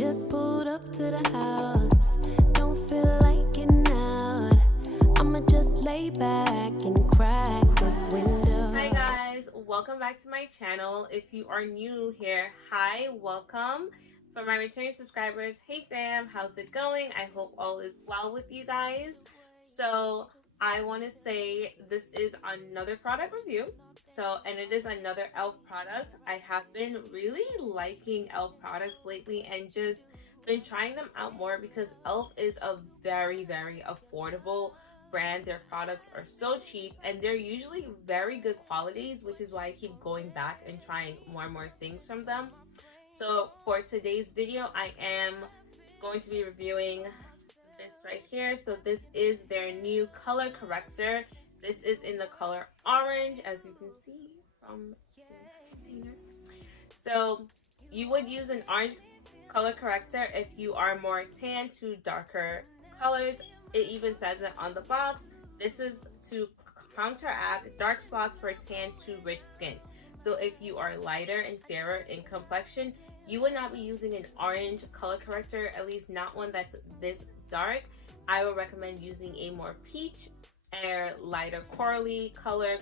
Just pulled up to the house, don't feel like getting out. I'ma just lay back and crack this window. Hi guys, welcome back to my channel. If you are new here, hi, welcome. For my returning subscribers, hey fam, how's it going? I hope all is well with you guys. So I want to say this is another product review. And it is another e.l.f. product. I have been really liking e.l.f. products lately and just been trying them out more because e.l.f. is a very affordable brand. Their products are so cheap and they're usually very good qualities, which is why I keep going back and trying more and more things from them. So for today's video, I am going to be reviewing this right here. So this is their new color corrector. This is in the color orange, as you can see from the container. So you would use an orange color corrector if you are more tan to darker colors. It even says it on the box. This is to counteract dark spots for tan to rich skin. So if you are lighter and fairer in complexion, you would not be using an orange color corrector, at least not one that's this dark. I would recommend using a more peach or lighter corally color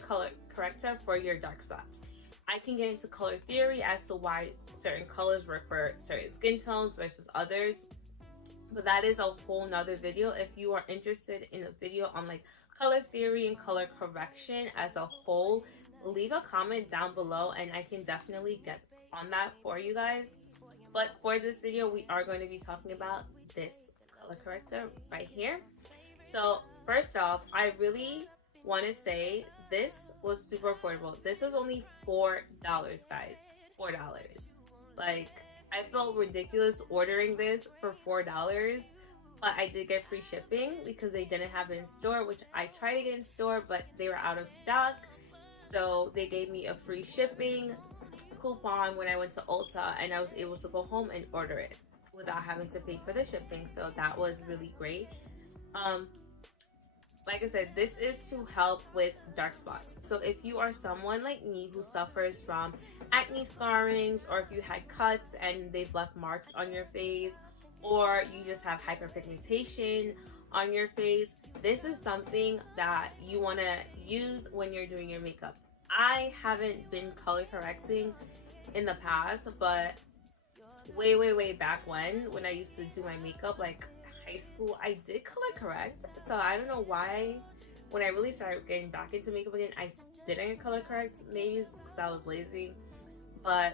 corrector for your dark spots. I can get into color theory as to why certain colors work for certain skin tones versus others, but that is a whole nother video. If you are interested in a video on like color theory and color correction as a whole, leave a comment down below and I can definitely get on that for you guys. But for this video, we are going to be talking about this color corrector right here. So first off, I really want to say this was super affordable. This was only $4, guys. $4. Like, I felt ridiculous ordering this for $4, but I did get free shipping because they didn't have it in store, which I tried to get in store, but they were out of stock. So they gave me a free shipping coupon when I went to Ulta, and I was able to go home and order it without having to pay for the shipping. So that was really great. Like I said, this is to help with dark spots. So if you are someone like me who suffers from acne scarrings, or if you had cuts and they've left marks on your face, or you just have hyperpigmentation on your face, this is something that you want to use when you're doing your makeup. I haven't been color correcting in the past, but way back when I used to do my makeup, like high school, I did color correct. So I don't know why when I really started getting back into makeup again, I didn't color correct. Maybe it's because I was lazy, but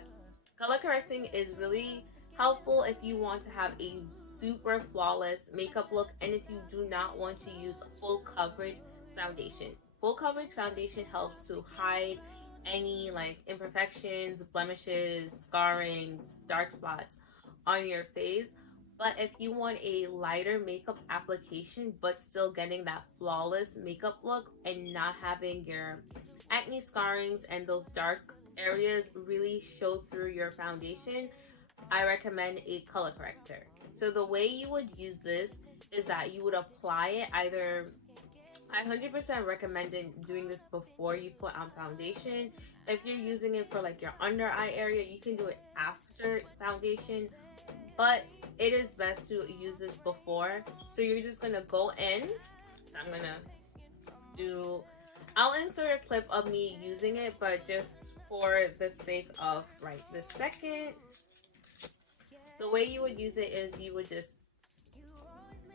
color correcting is really helpful if you want to have a super flawless makeup look and if you do not want to use full coverage foundation. Full coverage foundation helps to hide any like imperfections, blemishes, scarrings, dark spots on your face. But if you want a lighter makeup application but still getting that flawless makeup look and not having your acne scarrings and those dark areas really show through your foundation, I recommend a color corrector. So the way you would use this is that you would apply it either, I 100% recommend doing this before you put on foundation. If you're using it for like your under eye area, you can do it after foundation, but it is best to use this before. So you're just gonna go in. So I'm gonna do, I'll insert a clip of me using it, but just for the sake of right this second, the way you would use it is you would just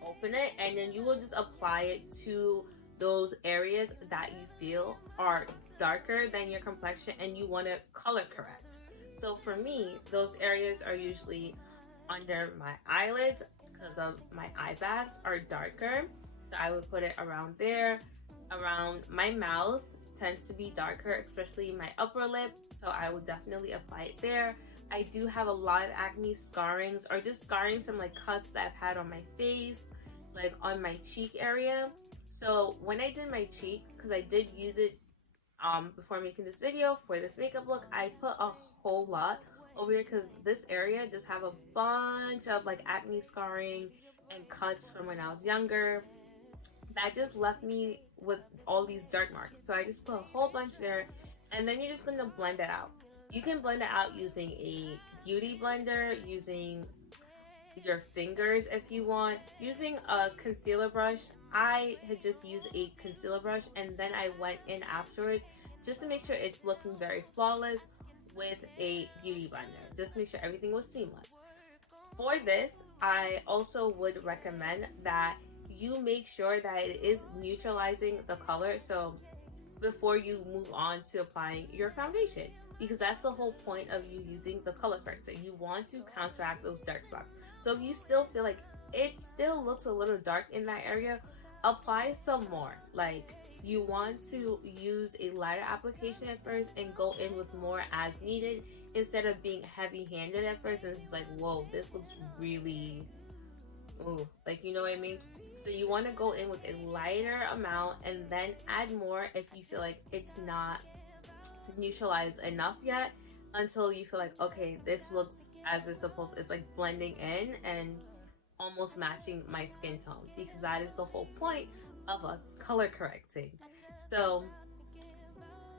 open it and then you will just apply it to those areas that you feel are darker than your complexion and you want to color correct. So for me, those areas are usually under my eyelids because of my eye bags are darker. So I would put it around there. Around my mouth tends to be darker, especially my upper lip. So I would definitely apply it there. I do have a lot of acne scarrings or just scarrings from like cuts that I've had on my face, like on my cheek area. So when I did my cheek, because I did use it before making this video for this makeup look, I put a whole lot over here because this area just have a bunch of like acne scarring and cuts from when I was younger that just left me with all these dark marks. So I just put a whole bunch there and then you're just going to blend it out. You can blend it out using a beauty blender, using your fingers if you want. Using a concealer brush, I had just used a concealer brush and then I went in afterwards just to make sure it's looking very flawless with a beauty blender. Just make sure everything was seamless. For this, I also would recommend that you make sure that it is neutralizing the color, so before you move on to applying your foundation, because that's the whole point of you using the color corrector. You want to counteract those dark spots. So if you still feel like it still looks a little dark in that area, apply some more. Like, you want to use a lighter application at first and go in with more as needed, instead of being heavy-handed at first and it's like, whoa, this looks really, ooh, like, you know what I mean? So you want to go in with a lighter amount and then add more if you feel like it's not neutralized enough yet, until you feel like, okay, this looks as it's supposed to. It's like blending in and almost matching my skin tone, because that is the whole point of us color correcting. So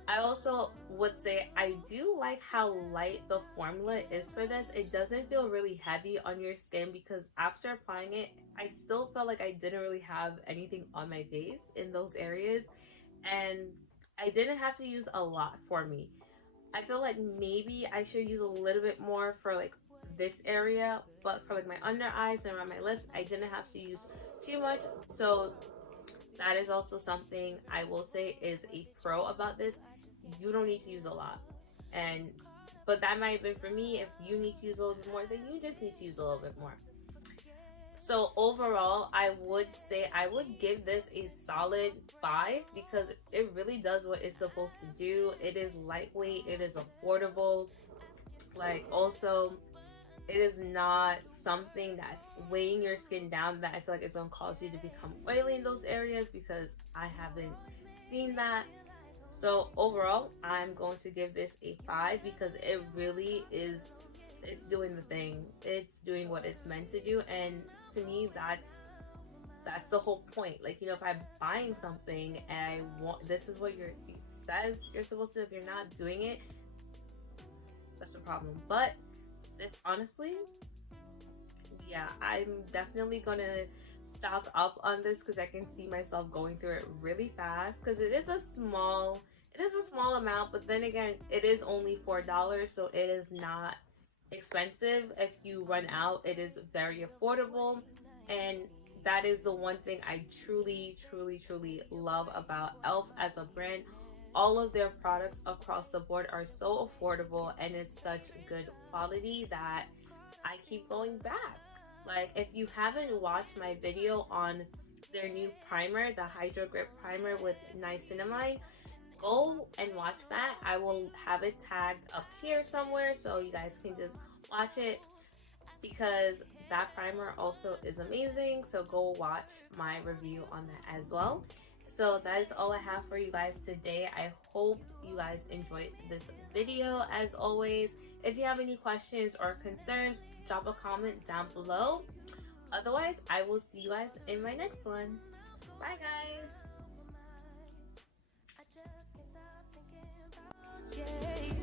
I also would say I do like how light the formula is for this. It doesn't feel really heavy on your skin, because after applying it, I still felt like I didn't really have anything on my face in those areas, and I didn't have to use a lot for me. I feel like maybe I should use a little bit more for like this area, but for like my under eyes and around my lips, I didn't have to use too much. So that is also something I will say is a pro about this. You don't need to use a lot, but that might have been for me. If you need to use a little bit more, then you just need to use a little bit more. So overall, I would say I would give this a solid 5, because it really does what it's supposed to do. It is lightweight, it is affordable, like, also it is not something that's weighing your skin down that I feel like it's gonna cause you to become oily in those areas, because I haven't seen that. So overall, I'm going to give this a 5, because it really is, it's doing the thing. It's doing what it's meant to do, and to me, that's the whole point. Like, you know, if I'm buying something and I want, this is what it says you're supposed to do. If you're not doing it, that's the problem. But this, honestly, yeah, I'm definitely gonna stock up on this, because I can see myself going through it really fast, because it is a small amount, but then again, it is only $4, so it is not expensive. If you run out, it is very affordable, and that is the one thing I truly love about e.l.f. as a brand. All of their products across the board are so affordable, and it's such good quality that I keep going back. Like, if you haven't watched my video on their new primer, the Hydro Grip Primer with niacinamide, go and watch that. I will have it tagged up here somewhere so you guys can just watch it, because that primer also is amazing. So go watch my review on that as well. So that is all I have for you guys today. I hope you guys enjoyed this video. As always, if you have any questions or concerns, drop a comment down below. Otherwise, I will see you guys in my next one. Bye, guys. Yeah.